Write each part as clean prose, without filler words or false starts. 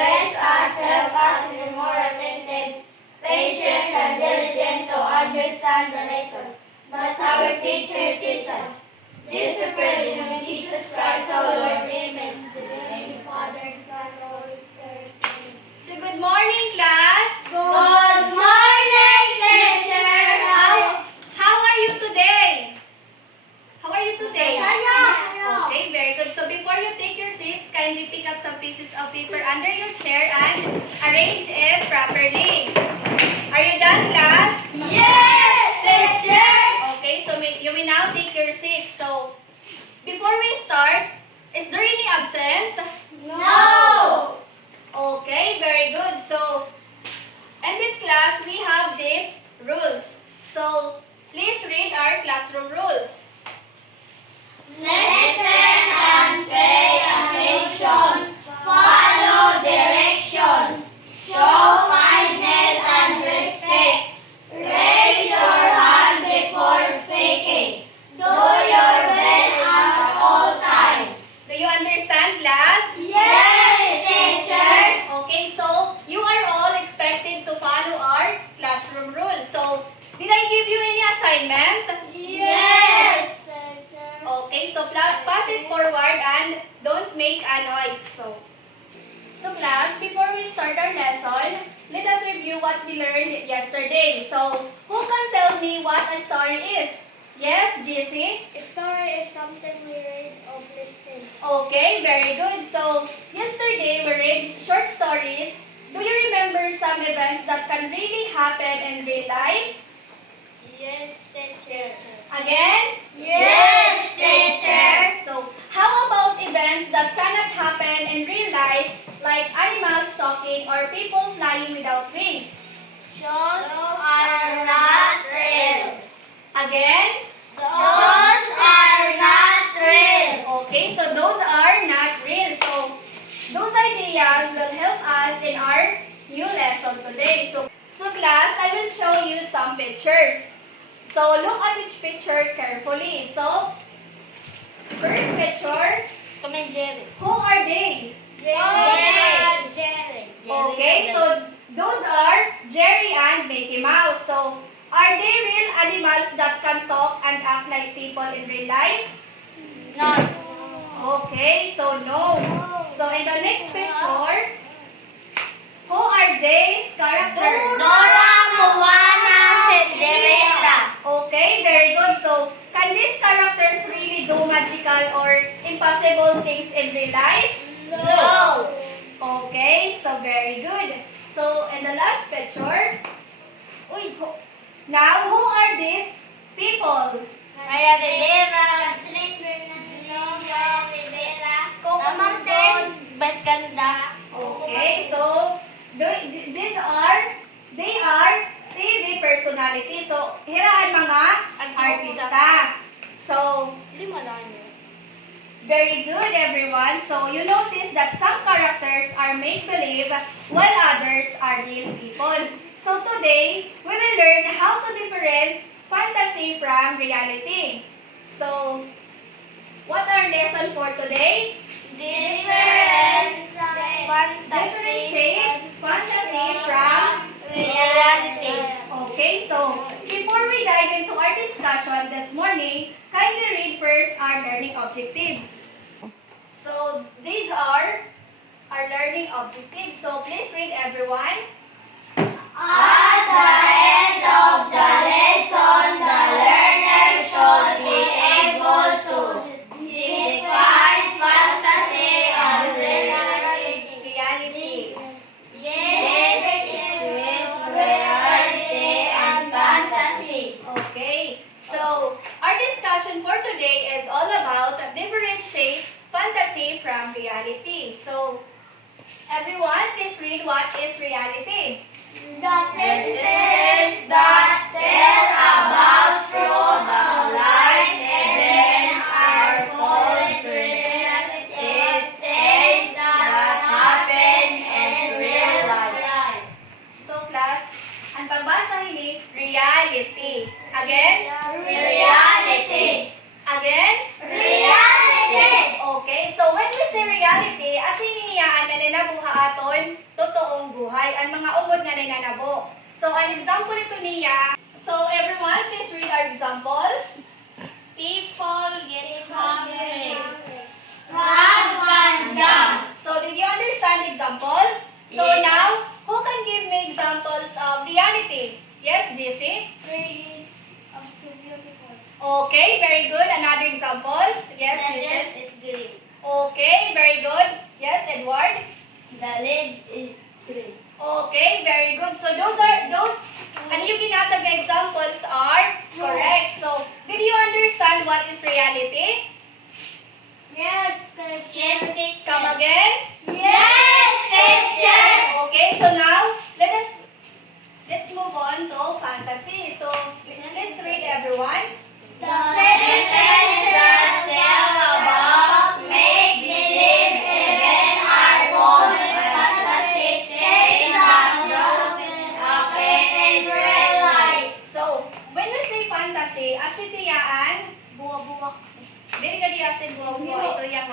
Bless us, help us be more attentive, patient, and diligent to understand the lesson that our teacher teaches us. This we pray in the name of Jesus Christ, our Lord. Amen. In the name of the Father, the Son, and the Holy Spirit. Amen. So good morning, class. Good morning, teacher. How are you today? How are you today? Saya. Okay, very good. So before you take your seats, kindly pick up some pieces of paper under your chair and arrange it properly. Are you done, class? Yes, teacher. Okay, so you may now take your seats. So before we start, is there any absent? No. Okay, very good. So in this class, we have these rules. So please read our classroom rules. Listen and pay attention. Follow direction. Show kindness and respect. Raise your hand before speaking. Do your best at all times. Do you understand, class? Yes, teacher. Okay, so you are all expected to follow our classroom rules. So did I give you any assignment? Yes, teacher. Okay, so pass it forward and don't make a noise. So class, before we start our lesson, let us review what we learned yesterday. So who can tell me what a story is? Yes, GC? A story is something we read or listen. Okay, very good. So yesterday we read short stories. Do you remember some events that can really happen in real life? Yes, teacher. Again? Yes, teacher. So, how about events that cannot happen in real life, like animals talking or people flying without wings? Those are not real. Again? Those are not real. Okay, so those are not real. So, those ideas will help us in our new lesson today. So class, I will show you some pictures. So, look at each picture carefully. So, first picture, Tom and Jerry. who are they? Jerry. Okay, so those are Jerry and Mickey Mouse. So, are they real animals that can talk and act like people in real life? Not. Okay, so no. So, in the next picture, who are these characters? Dora, Moana, Cinderella. Okay, very good. So, can these characters really do magical or impossible things in real life? No. Okay, so very good. So, in the last picture, now who are these people? Maya Rivera. Coco Martin. Bascanda. Okay, so they are TV personality. So, hiraan mga artista. So, very good, everyone. So, you notice that some characters are make-believe while others are real people. So, today, we will learn how to differentiate fantasy from reality. So, what our lesson for today? Differentiate Differentiate fantasy from reality. Okay, so before we dive into our discussion this morning, kindly read first our learning objectives. So these are our learning objectives. So please read, everyone. At the end of the lesson, the learner should be able to define fantasy and Realities. Yes, reality and fantasy. Okay, so our discussion for today is all about differentiate fantasy from reality. So everyone, please read what is reality. The sentence that tell about truth of life events are called reality. Things that happen in real life. So class, ang pagbasa ini reality. Again? Reality. Again? Reality. Okay, so So, when we say reality, asiniyaan na ninabuha aton totoong buhay. Ang mga umod nga ninanabo. So, an example ito niya. So, everyone, please read our examples. People get hungry. Frog can jump. So, did you understand examples? So, Yes. now, who can give me examples of reality? Yes, JC? Trees are so beautiful. Okay, very good. Another examples? Yes, The JC? dress is green. Okay, very good. Yes, Edward? The lid is green. Okay, very good. So, those ano yung ginatag na examples are correct. So, did you understand what is reality? Yes, teacher. Yes, teacher. Come again? Yes, teacher. Okay, so now, let's move on to fantasy. So, let's read everyone. The sentences that tell about make-believe events are called fantastic tales that don't happen in real life. So, when we say fantasy, asyitiyaan, Buwa-buwa. dili ka di asin buwa-buwa. Ito yung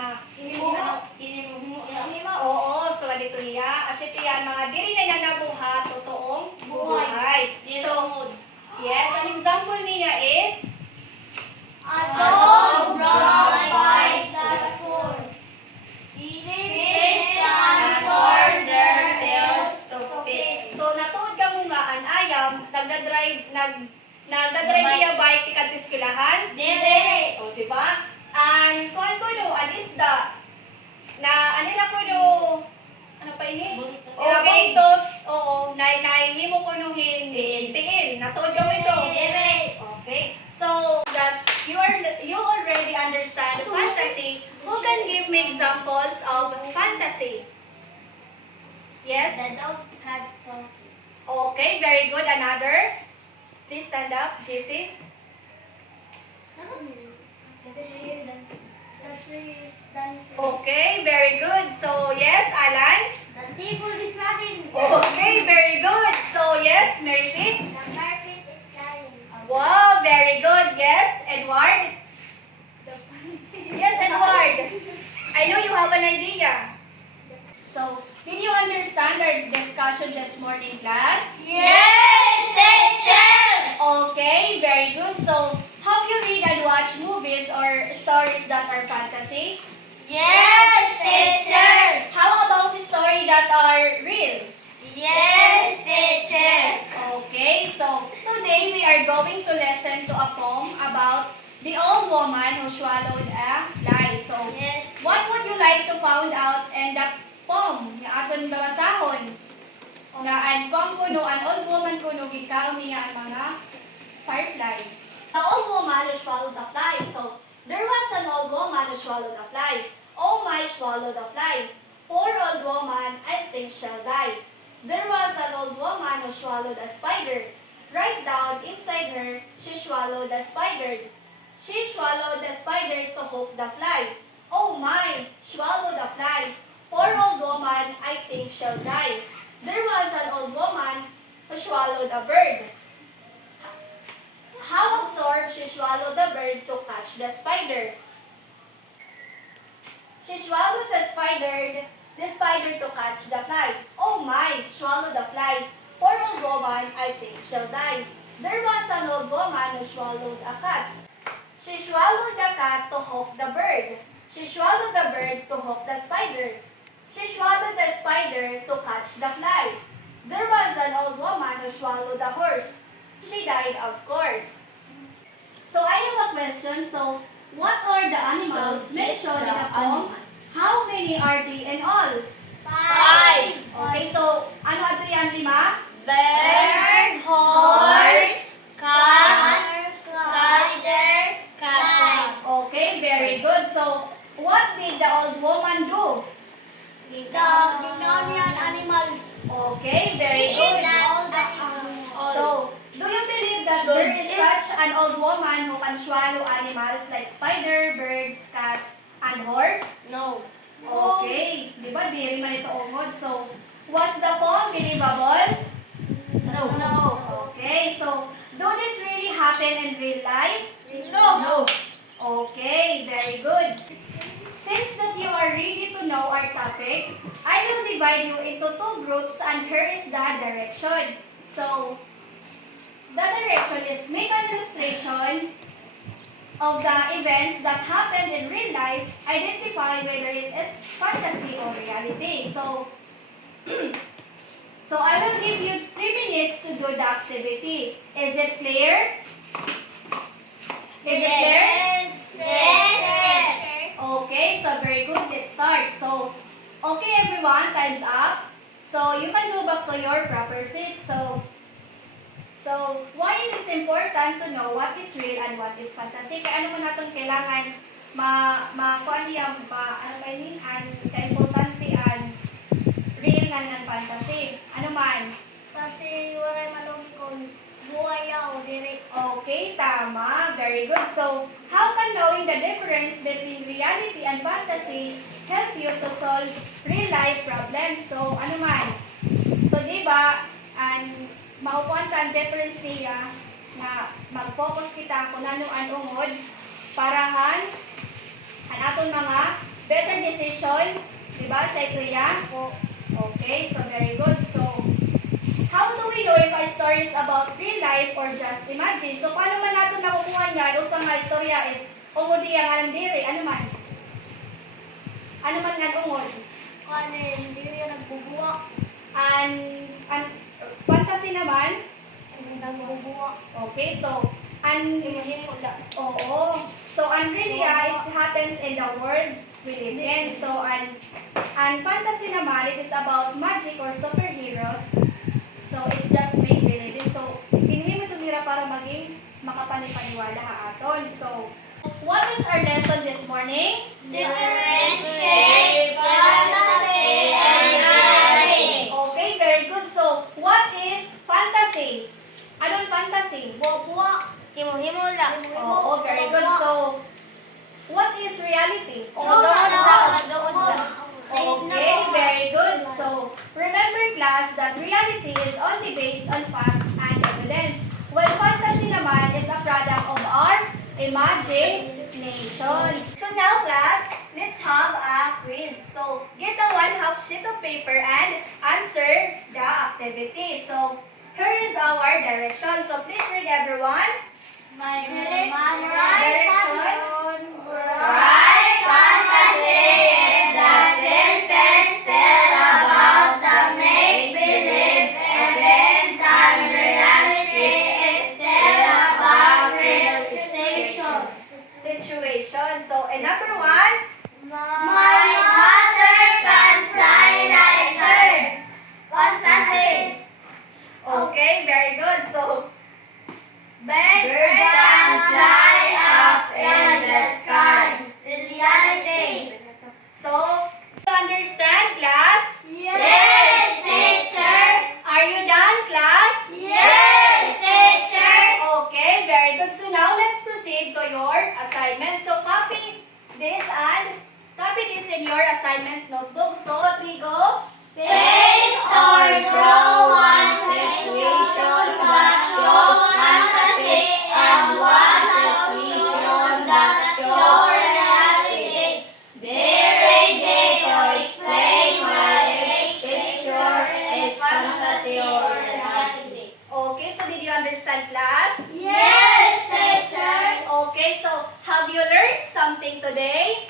oo, so dito niya. Asyitiyaan, mga dili na nanabuhat, totoong buhay. So, yes, an example niya is, A dog brought by the sword. Fish can turn their tails to pit. so natuod ka mo nga, an ayam, nagdadrive niya bike tikat eskwelahan. Dire. O, diba? An, kuhan ko no, an isda, na, ano na ko no, ano pa ini? Okay. Buntot, oo, nahihimo ko no Tiil. tiil. Natuod ka mo ito. Dire. Okay. So, that you already understand fantasy. Who can give me examples of fantasy? Yes? The dog had one. Okay, very good. Another? Please stand up, JC. The tree is dancing. Okay, very good. So, yes, Alan? The table is running. Okay, very good. So, yes, Mary Faith? The carpet is flying. Wow, very good. Yes, Edward? Yes, Edward. I know you have an idea. So, did you understand our discussion this morning, class? Yes, teacher. Okay, very good. So, have you read and watch movies or stories that are fantasy? Yes, teacher. How about the story that are real? Yes, teacher. Okay, so today we are going to listen to a poem about the old woman who swallowed a fly. So, Yes. what would you like to find out in the poem nga aton babasahon? Nga ang poem kuno, an old woman kuno gikaw niya ang mga firefly. The old woman who swallowed the fly. So, there was an old woman who swallowed a fly. Oh my, swallowed a fly. Poor old woman, I think shall die. There was an old woman who swallowed a spider. Right down inside her, she swallowed a spider. She swallowed the spider to hook the fly. Oh my, swallowed the fly. Poor old woman, I think shall die. There was an old woman who swallowed a bird. How absorbed she swallowed the bird to catch the spider. She swallowed the spider to catch the fly. Oh my, swallowed the fly. Poor old woman, I think shall die. There was an old woman who swallowed a cat. She swallowed the cat to hook the bird. She swallowed the bird to hook the spider. She swallowed the spider to catch the fly. There was an old woman who swallowed a horse. She died, of course. So I have a question. So, what are the animals mentioned in the poem? How many are they in all? 5. Okay, so ano ato yan, 5? Bird, horse, cat, spider, cat. Okay, very good. So, what did the old woman do? Ikaw niyan animals. Okay, very good. All the animals. So, do you believe that there is such an old woman who can swallow animals like spider, birds, cat, and horse? No. Okay, di ba? Di rin man ito ungod. So, was the poem believable? No. Okay, so, do this really happen in real life? No. Okay, very good. since that you are ready to know our topic, I will divide you into two groups and here is the direction. So, the direction is make an illustration of the events that happened in real life, identify whether it is fantasy or reality. So, so I will give you 3 minutes to do the activity. Is it clear? Is it clear? Yes. Okay, so very good. Let's start. So, okay everyone, time's up. So, you can go back to your proper seat. So, why it is important to know what is real and what is fantasy? Kaya ano mo natong kailangan kuan niya ano ba yun? Ka-importante and real and fantasy. Ano man? Kasi wala malugi kung buhay ako direct. Okay, tama. Very good. So, how can knowing the difference between reality and fantasy help you to solve real life problems? So, ano man? So, di ba, makukuha ang difference niya na mag-focus kita kung ano ang ungod parahan ang atong mga better decision. Di ba? Siya ito yan. Okay, so very good. So, how do we know if a story is about real life or just imagine? So, paano man natin nakukuha niyan? Usang nga istorya is ungod iya nga ng diri. Ano man? Ano man nga ungod? Kanin, hindi rin nagbubuwak. And fantasy naman? Nagbubuwak. Okay, so, oo. So, really, it happens in the world we live in. So, and fantasy naman, it is about magic or superheroes. So, it just make believe in. So, hindi mo tumira para maging makapanipaniwala ha aton. So, what is our lesson this morning? Differentiate fantasy and reality. Okay, very good. So, what is fantasy? Anong fantasy? Buwak. Himo-himo lang. Oo, very good. So, what is reality? Okay, very good. So, remember class that reality is only based on fact and evidence, while fantasy naman is a product of our imagination. So now class, let's have a quiz. So, get a 1/2 sheet of paper and answer the activity. So, here is our direction. So, please read everyone. Write fantasy is the sentence said about the make-believe events and reality is about real Situation. So, and number 1, My mother can fly like bird. Fantasy. okay, very good. So, Bird can fly up in the sky. Reality. so, you understand class? Yes, teacher. Are you done class? Yes, teacher. Okay, very good. So now let's proceed to your assignment. So copy this in your assignment notebook. So, 3 go. Paste or draw one situation that shows fantasy and one situation that shows reality. Be ready to explain why each picture is fantasy or reality. Okay, so did you understand class? Yes, teacher. Okay, so have you learned something today?